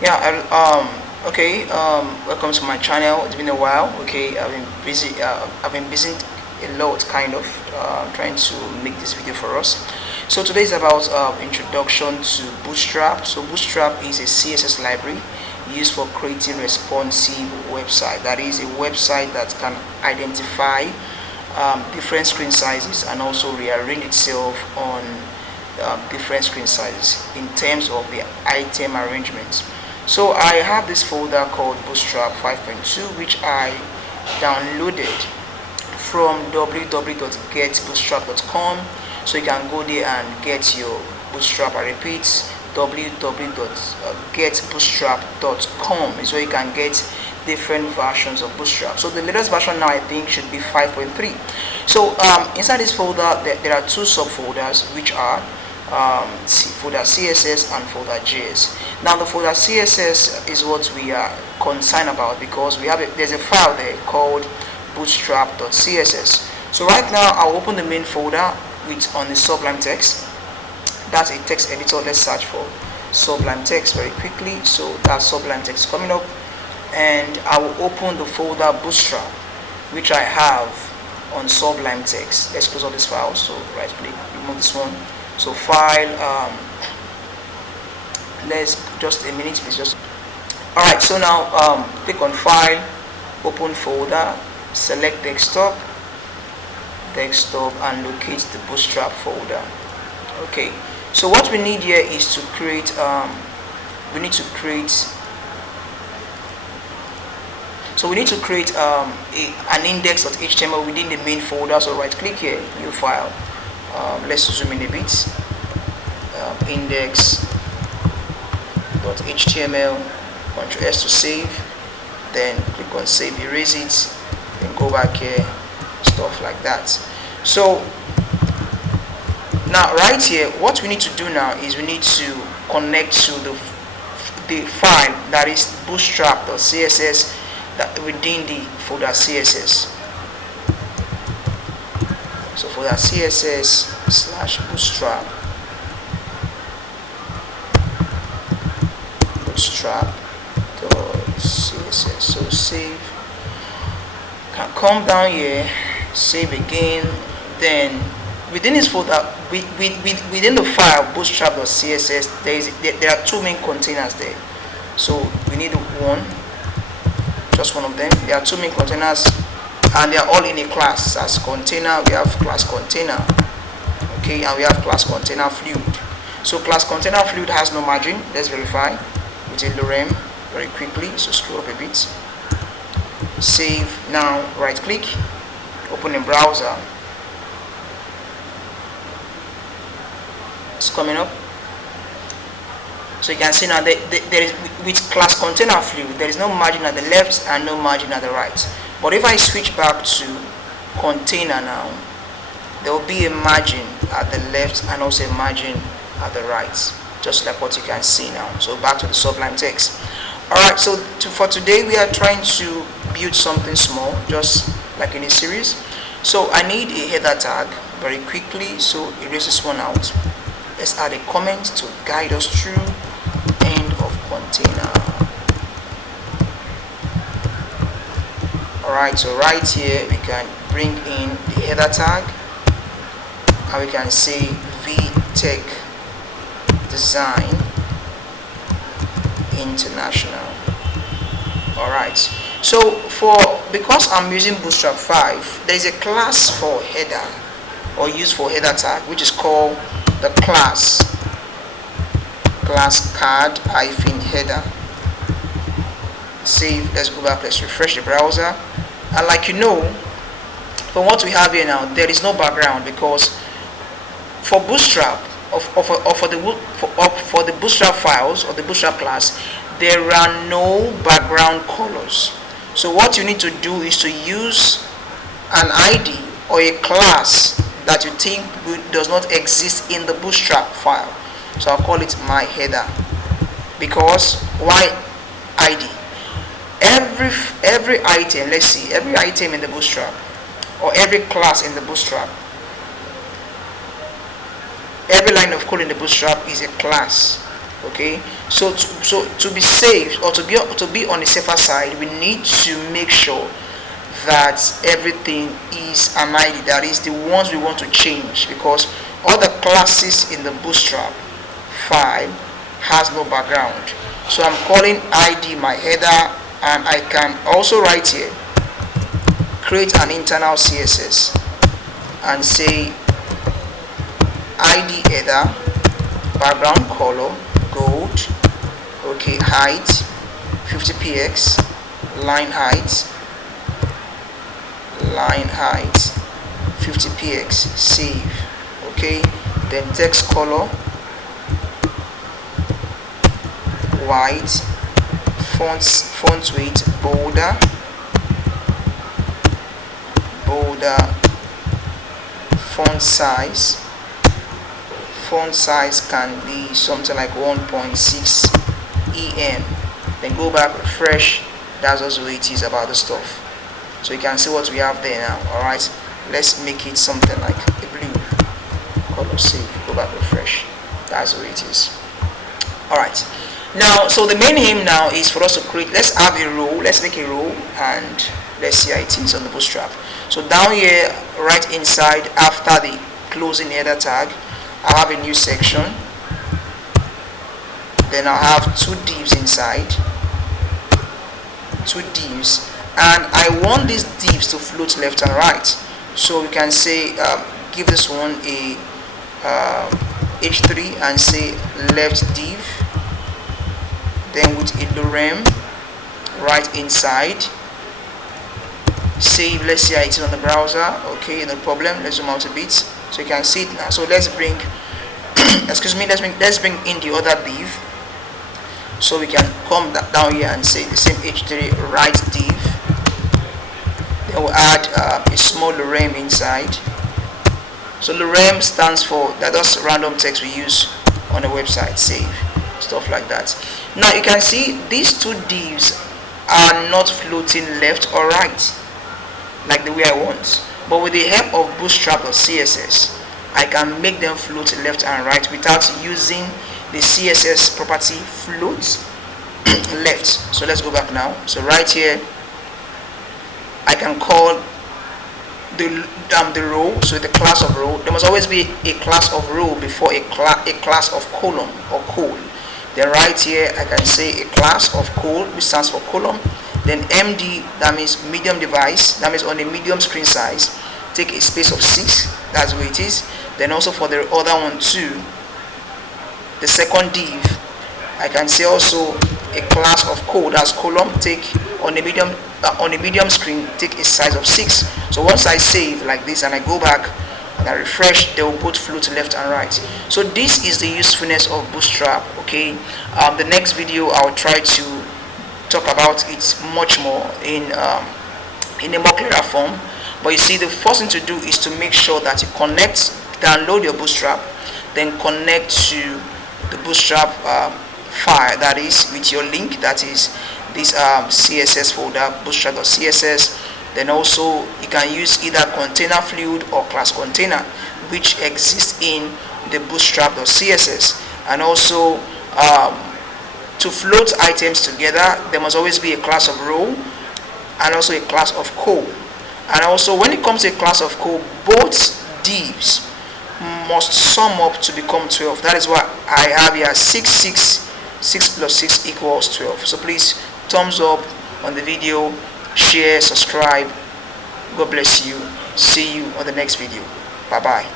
Yeah, okay, welcome to my channel. It's been a while. Okay, I've been busy a lot, kind of, trying to make this video for us. So today is about introduction to Bootstrap. So Bootstrap is a CSS library used for creating responsive website. That is a website that can identify different screen sizes and also rearrange itself on different screen sizes in terms of the item arrangements. So I have this folder called Bootstrap 5.2, which I downloaded from www.getbootstrap.com. So you can go there and get your Bootstrap. I repeat, www.getbootstrap.com is where you can get different versions of Bootstrap. So the latest version now I think should be 5.3. So inside this folder there are two subfolders, which are folder CSS and folder JS. Now the folder CSS is what we are concerned about because there's a file there called bootstrap.css. So right now I'll open the main folder on the Sublime text. That's a text editor. Let's search for Sublime text very quickly. So that Sublime text coming up, and I will open the folder Bootstrap, which I have on Sublime text. Let's close all this file. So right click, remove this one. So file, let's just a minute please. Just all right. So now click on file, open folder, select desktop, and locate the Bootstrap folder. Okay. So what we need here is to create. We need to create an index.html within the main folder. So right click here, new file. Let's zoom in a bit. Index.html, Ctrl S to save, then click on save, erase it, then go back here, stuff like that. So now right here, what we need to do now is we need to connect to the file that is bootstrap.css within the folder CSS. So for that bootstrap.css. So save, can come down here, save again, then within this folder, within the file bootstrap.css, there are two main containers there. So we need just one of them. There are two main containers, and they are all in a class. As container, we have class container, okay, and we have class container fluid. So class container fluid has no margin. Let's verify with a lorem very quickly. So scroll up a bit, save. Now right click, open in browser. It's coming up. So you can see now there is, with class container fluid, there is no margin at the left and no margin at the right. But if I switch back to container now, there will be a margin at the left and also a margin at the right, just like what you can see now. So back to the Sublime text. Alright, so for today we are trying to build something small, just like in a series. So I need a header tag very quickly, so erase this one out. Let's add a comment to guide us through end of container. Alright, so right here we can bring in the header tag, and we can say VTech Design International. Alright, so because I'm using Bootstrap 5, there is a class for header or used for header tag, which is called the class card-header. Save. Let's go back. Let's refresh the browser. And like you know, from what we have here now, there is no background because for Bootstrap for the Bootstrap files or the Bootstrap class, there are no background colors. So what you need to do is to use an ID or a class that you think does not exist in the Bootstrap file. So I'll call it my header, because why ID? Every item, let's see, every item in the Bootstrap or every class in the Bootstrap, every line of code in the Bootstrap is a class. Okay, so to be safe, or to be on the safer side, we need to make sure that everything is an ID, that is the ones we want to change, because all the classes in the bootstrap file has no background. So I'm calling ID my header, and I can also write here, create an internal CSS and say ID header, background color gold, okay, height 50px, line height 50px, save. Okay, then text color white, font weight border, font size can be something like 1.6 em. Then go back, refresh. That's also what it is about the stuff. So you can see what we have there now. All right, let's make it something like a blue color. Save, go back, refresh. That's what it is. All right, now so the main aim now is for us to create, let's have a row, let's make a row, and let's see how it is on the bootstrap. So down here, right inside, after the closing header tag, I have a new section. Then I have two divs inside, and I want these divs to float left and right. So we can say give this one a h3 and say left div, then with a lorem right inside, save. Let's see how it is on the browser. Okay, no problem. Let's zoom out a bit so you can see it now. So let's bring excuse me, let's bring in the other div. So we can come down here and say the same h3 right div. Then we'll add a small lorem inside. So lorem stands for, that's random text we use on the website, save, stuff like that. Now you can see these two divs are not floating left or right like the way I want, but with the help of bootstrap.css I can make them float left and right without using the CSS property float left. So let's go back now. So right here I can call the row, so the class of row. There must always be a class of row before a class of column or col. Then right here I can say a class of col, which stands for column. Then MD, that means medium device, that means on a medium screen size, take a space of 6, that's where it is. Then also for the other one too, the second div, I can say also a class of code, that's column, take on a medium screen, take a size of 6. So once I save like this and I go back and I refresh, they will both float left and right. So this is the usefulness of Bootstrap. Okay, the next video I'll try to talk about it much more in a more clearer form. But you see, the first thing to do is to make sure that you download your Bootstrap, then connect to the Bootstrap file, that is with your link, that is this CSS folder, bootstrap.css. Then also you can use either container fluid or class container, which exists in the bootstrap.css. And also to float items together, there must always be a class of row and also a class of col. And also when it comes to a class of col, both divs must sum up to become 12. That is why I have here 6 plus 6 equals 12. So please thumbs up on the video, share, subscribe. God bless you. See you on the next video. Bye bye.